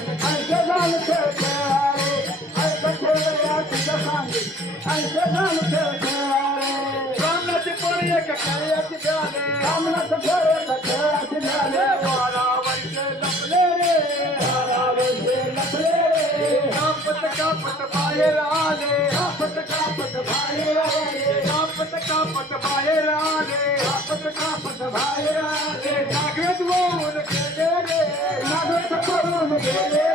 ऐसे झालं खेळ खेळारे ऐसे खेळ या तुझं सांगे ऐसे झालं खेळ खेळारे रामनाची पोळी एक खेळाची झाले रामनाथ खेळ खेळाचे झाले 12 वर्षे लपले रे 12 वर्षे लपले रे कापत कापत बाहेर आले कापत कापत बाहेर आले कापत कापत बाहेर आले कापत कापत बाहेर आले नागेत होऊन गेले रे नागत करून गेले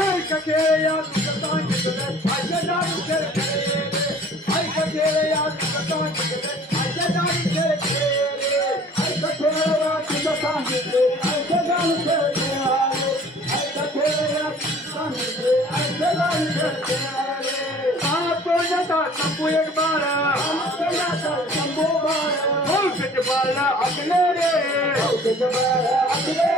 ऐक खेळ या तुझं सांगितलं ऐसे जाणून खेळ खेळले ऐक खेळ या तुझं सांगितलं ऐसे जाणून खेळ खेळले ऐका खेळा तुझं सांगितले ऐका जाऊन खेळले आले ऐका खेळा सांगितले ऐका जाऊन खेळले तो जाता संपू एक बार आमच्याला शंभो बाळ औषध बाळला अगले रे औषध बाळ आपले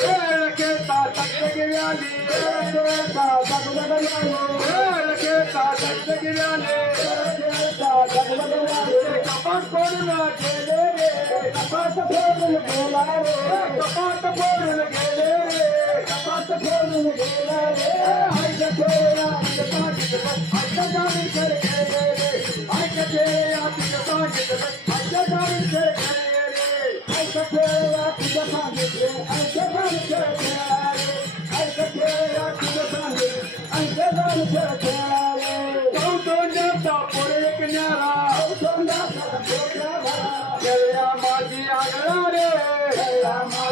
खेळ खेळता सप्तगिरी आली खेळता जगमगलाले खेळ खेळता सप्तगिरी आले खेळता जगमगलाले कपाट फोडून गेले रे कपाट फोडून गेला रे कपाट फोडून गेले रे कपाट फोडून गेला रे ऐक खेळ तुझं सांगितलं ऐक जाणून खेळ खेळले ऐक खेळ तुझं सांगितलं